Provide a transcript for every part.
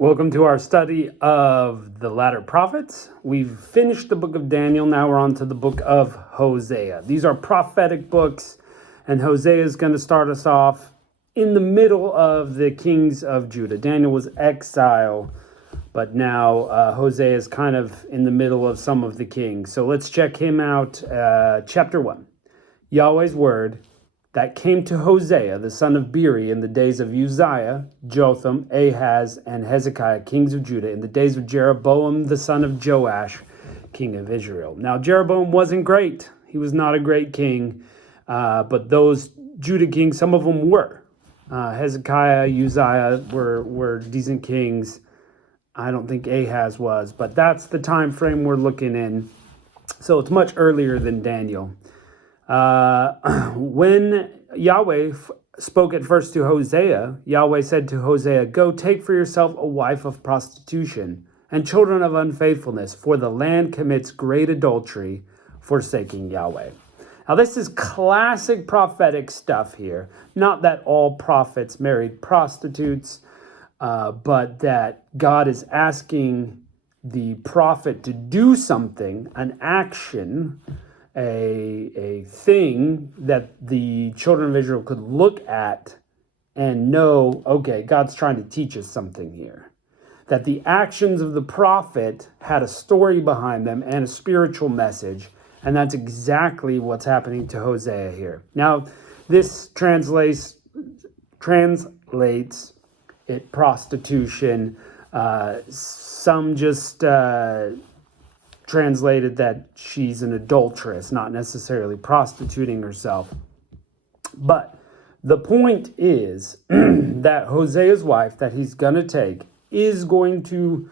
Welcome to our study of the latter prophets. We've finished the book of Daniel. Now we're on to the book of Hosea. These are prophetic books, and Hosea is going to start us off in the middle of the kings of Judah. Daniel was exile, but now Hosea is kind of in the middle of some of the kings. So let's check him out. Chapter 1. Yahweh's word that came to Hosea, the son of Beeri, in the days of Uzziah, Jotham, Ahaz, and Hezekiah, kings of Judah, in the days of Jeroboam, the son of Joash, king of Israel. Now, Jeroboam wasn't great. He was not a great king, but those Judah kings, some of them were. Hezekiah, Uzziah were decent kings. I don't think Ahaz was, but that's the time frame we're looking in. So it's much earlier than Daniel. When Yahweh spoke at first to Hosea, Yahweh said to Hosea, "Go take for yourself a wife of prostitution and children of unfaithfulness, for the land commits great adultery, forsaking Yahweh." Now this is classic prophetic stuff here. Not that all prophets married prostitutes, but that God is asking the prophet to do something, an action, a thing that the children of Israel could look at and know, okay, God's trying to teach us something here. That the actions of the prophet had a story behind them and a spiritual message, and that's exactly what's happening to Hosea here. Now, this translates it prostitution. Some just translated that she's an adulteress, not necessarily prostituting herself. But the point is that Hosea's wife that he's going to take is going to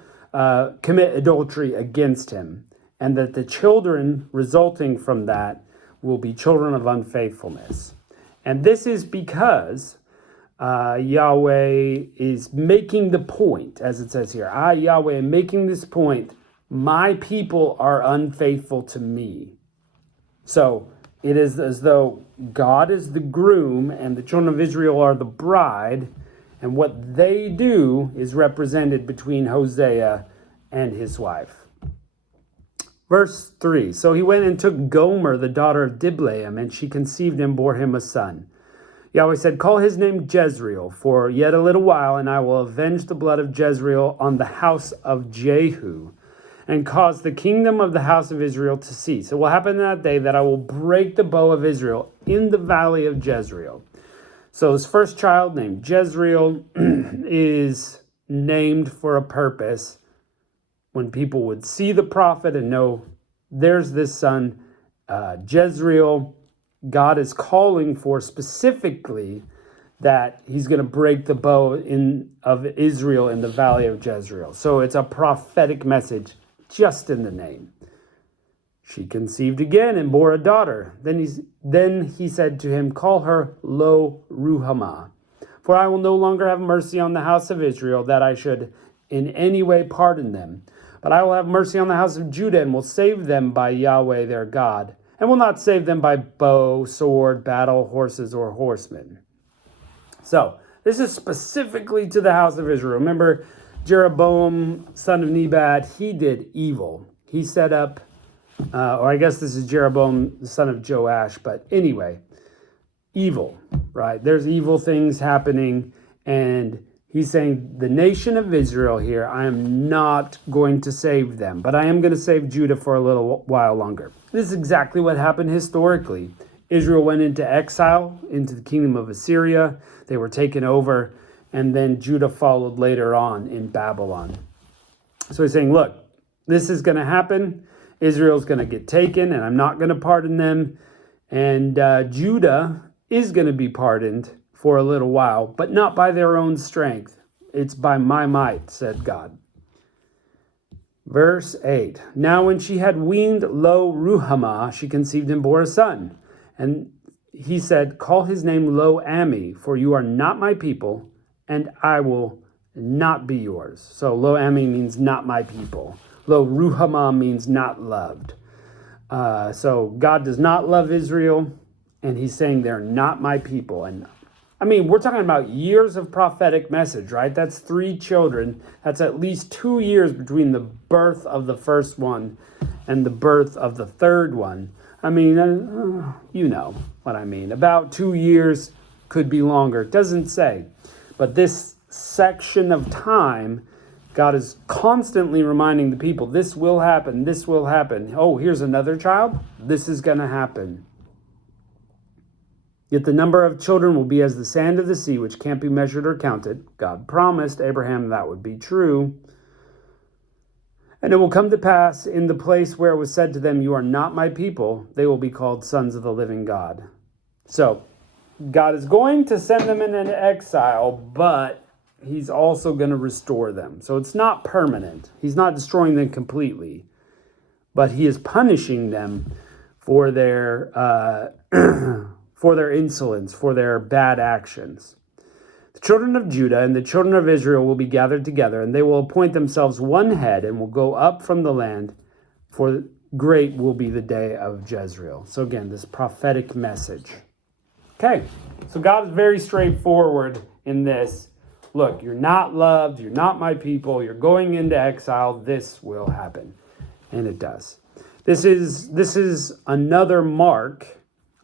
commit adultery against him, and that the children resulting from that will be children of unfaithfulness. And this is because Yahweh is making the point, as it says here, I, Yahweh, am making this point, my people are unfaithful to me. So it is as though God is the groom and the children of Israel are the bride, and what they do is represented between Hosea and his wife. Verse 3, so he went and took Gomer, the daughter of Diblaim, and she conceived and bore him a son. Yahweh said, call his name Jezreel, for yet a little while, and I will avenge the blood of Jezreel on the house of Jehu, and cause the kingdom of the house of Israel to cease. It will happen that day that I will break the bow of Israel in the valley of Jezreel. So this first child named Jezreel is named for a purpose. When people would see the prophet and know there's this son, Jezreel, God is calling for specifically that he's going to break the bow of Israel in the valley of Jezreel. So it's a prophetic message just in the name. She conceived again and bore a daughter. Then he said to him, call her Lo Ruhamah, for I will no longer have mercy on the house of Israel, that I should in any way pardon them. But I will have mercy on the house of Judah, and will save them by Yahweh their God, and will not save them by bow, sword, battle, horses, or horsemen. So this is specifically to the house of Israel. Remember, Jeroboam, son of Nebat, he did evil. He set up, or I guess this is Jeroboam, the son of Joash, but anyway, evil, right? There's evil things happening, and he's saying, the nation of Israel here, I am not going to save them, but I am going to save Judah for a little while longer. This is exactly what happened historically. Israel went into exile, into the kingdom of Assyria. They were taken over, and then Judah followed later on in Babylon. So he's saying, look, this is going to happen. Israel's going to get taken, and I'm not going to pardon them. And Judah is going to be pardoned for a little while, but not by their own strength. It's by my might, said God. Verse 8, now when she had weaned Lo Ruhamah, she conceived and bore a son. And he said, call his name Lo Ami, for you are not my people, and I will not be yours. So Lo Ami means not my people. Lo Ruhamah means not loved. So God does not love Israel, and he's saying they're not my people. And I mean, we're talking about years of prophetic message, right? That's 3 children. That's at least 2 years between the birth of the first one and the birth of the third one. I mean, you know what I mean. About 2 years, could be longer. It doesn't say. But this section of time, God is constantly reminding the people, this will happen, this will happen. Oh, here's another child. This is going to happen. Yet the number of children will be as the sand of the sea, which can't be measured or counted. God promised Abraham that would be true. And it will come to pass in the place where it was said to them, you are not my people, they will be called sons of the living God. So, God is going to send them into exile, but he's also going to restore them. So it's not permanent. He's not destroying them completely, but he is punishing them for their for their insolence, for their bad actions. The children of Judah and the children of Israel will be gathered together, and they will appoint themselves one head and will go up from the land, for great will be the day of Jezreel. So again, this prophetic message. Okay, so God is very straightforward in this. Look, you're not loved, you're not my people, you're going into exile, this will happen. And it does. This is another mark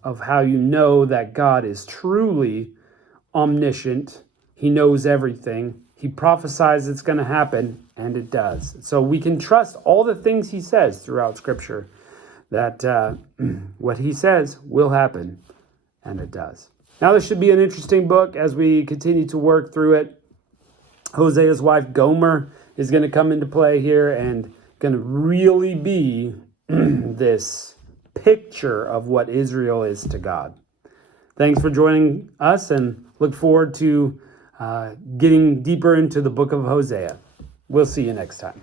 of how you know that God is truly omniscient. He knows everything. He prophesies it's going to happen, and it does. So we can trust all the things he says throughout Scripture, that what he says will happen, and it does. Now, this should be an interesting book as we continue to work through it. Hosea's wife, Gomer, is going to come into play here and going to really be this picture of what Israel is to God. Thanks for joining us, and look forward to getting deeper into the book of Hosea. We'll see you next time.